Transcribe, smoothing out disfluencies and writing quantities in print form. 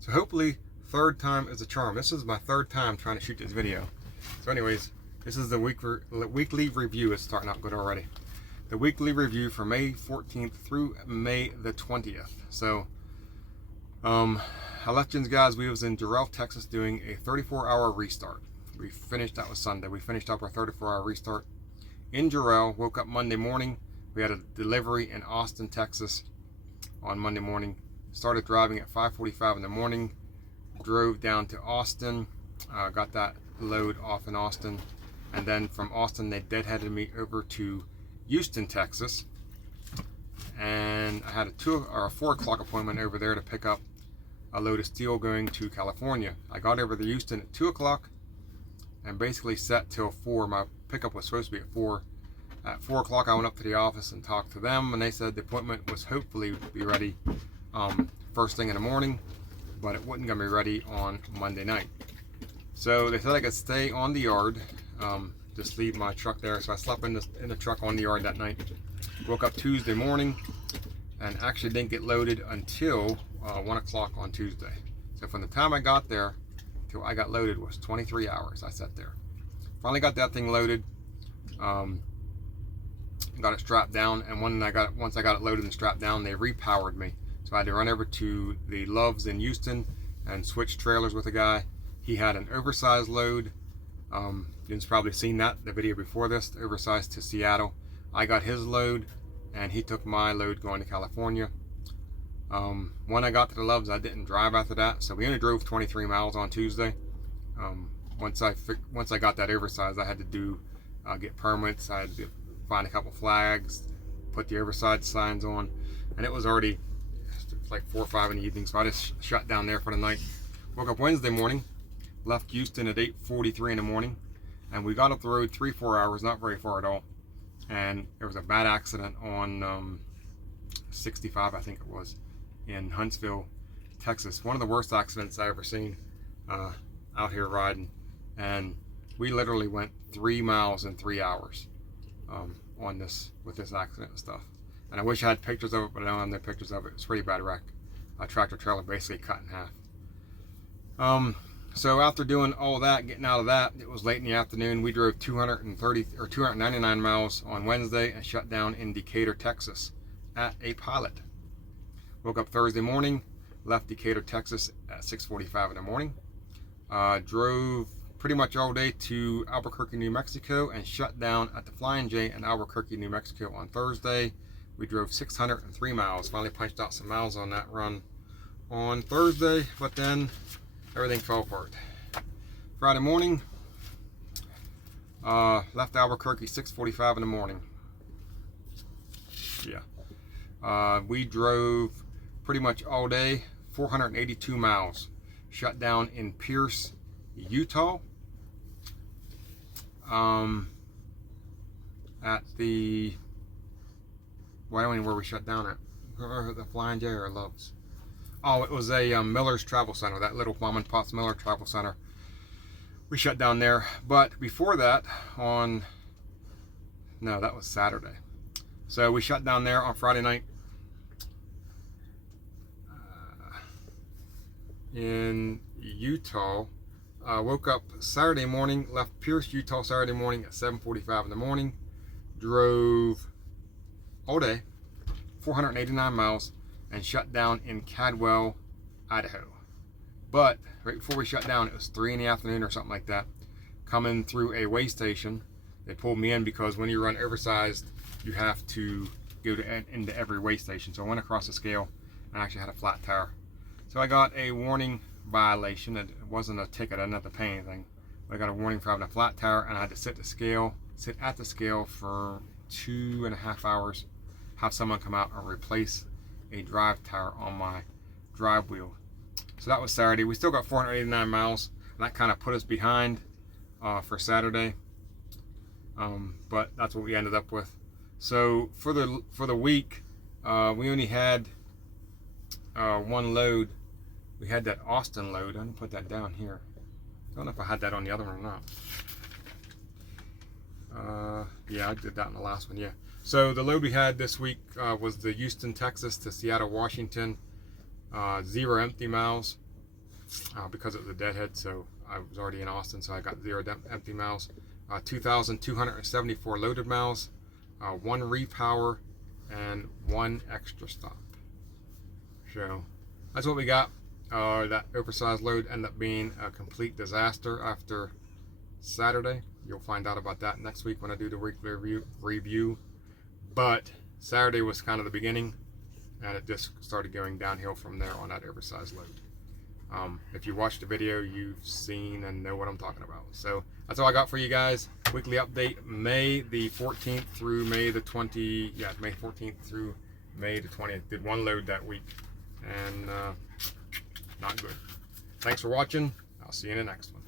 So hopefully third time is a charm. This is my third time trying to shoot this video. So anyways, this is the weekly review. It's starting out good already. The weekly review for May 14th through May the 20th. So I left you guys, we was in Jarrell, Texas doing a 34-hour restart. We finished, that was Sunday, we finished up our 34-hour restart in Jarrell. Woke up Monday morning. We had a delivery in Austin, Texas on Monday morning. Started driving at 5:45 in the morning. Drove down to Austin, got that load off in Austin. And then from Austin, they deadheaded me over to Houston, Texas. And I had a 4 o'clock appointment over there to pick up a load of steel going to California. I got over to Houston at 2 o'clock and basically set till 4. My pickup was supposed to be at 4. At 4 o'clock, I went up to the office and talked to them, and they said the appointment was hopefully be ready first thing in the morning, but it wasn't gonna be ready on Monday night. So they said I could stay on the yard, just leave my truck there. So I slept in the truck on the yard that night. Woke up Tuesday morning and actually didn't get loaded until 1 o'clock on Tuesday. So from the time I got there till I got loaded was 23 hours. I sat there. Finally got that thing loaded. Got it strapped down, and once I got it loaded and strapped down, they repowered me. So I had to run over to the Loves in Houston and switch trailers with a guy. He had an oversized load. You've probably seen that, the video before this, oversized to Seattle. I got his load, and he took my load going to California. When I got to the Loves, I didn't drive after that, so we only drove 23 miles on Tuesday. Once I got that oversized, I had to get permits. I had to find a couple flags, put the oversized signs on, and it was already like 4 or 5 in the evening, so I just shut down there for the night. Woke up Wednesday morning, left Houston at 8:43 in the morning, and we got up the road 3-4 hours, not very far at all, and there was a bad accident on 65, I think it was, in Huntsville, Texas. One of the worst accidents I ever seen out here riding, and we literally went 3 miles in 3 hours with this accident and stuff. And I wish I had pictures of it, but I don't have no pictures of it. It's a pretty bad wreck. A tractor trailer basically cut in half. So after doing all that, getting out of that, it was late in the afternoon. We drove 299 miles on Wednesday and shut down in Decatur, Texas at a pilot. Woke up Thursday morning, left Decatur, Texas at 6:45 in the morning. Drove pretty much all day to Albuquerque, New Mexico, and shut down at the Flying J in Albuquerque, New Mexico on Thursday. We drove 603 miles. Finally punched out some miles on that run on Thursday, but then everything fell apart. Friday morning, left Albuquerque 6:45 in the morning. Yeah. We drove pretty much all day, 482 miles. Shut down in Pierce, Utah. At the, well, I don't even know where we shut down at. The Flying J or Loves. Oh, it was a Miller's Travel Center, that little Mom and Pop's Miller Travel Center. We shut down there. But before that, that was Saturday. So we shut down there on Friday night in Utah. Woke up Saturday morning, left Pierce, Utah Saturday morning at 7:45 in the morning. Drove all day, 489 miles, and shut down in Cadwell, Idaho. But right before we shut down, it was 3 in the afternoon or something like that. Coming through a weigh station, they pulled me in because when you run oversized, you have to go into every weigh station. So I went across the scale and actually had a flat tire. So I got a warning violation. It wasn't a ticket, I didn't have to pay anything. But I got a warning for having a flat tire, and I had to sit at the scale for 2.5 hours, have someone come out and replace a drive tire on my drive wheel. So that was Saturday. We still got 489 miles, and that kind of put us behind for Saturday. But that's what we ended up with. So for the week, we only had one load. We had that Austin load. I didn't put that down here. I don't know if I had that on the other one or not. Yeah, I did that in the last one, yeah. So the load we had this week was the Houston, Texas to Seattle, Washington. 0 empty miles. because it was a deadhead, so I was already in Austin, so I got 0 empty miles. 2,274 loaded miles, 1 repower, and 1 extra stop. So that's what we got. That oversized load ended up being a complete disaster after Saturday. You'll find out about that next week when I do the weekly review. But Saturday was kind of the beginning, and it just started going downhill from there on that oversized load. If you watched the video, you've seen and know what I'm talking about. So that's all I got for you guys. Weekly update, May the 14th through May the 20th. Yeah, May 14th through May the 20th. Did 1 load that week, and not good. Thanks for watching. I'll see you in the next one.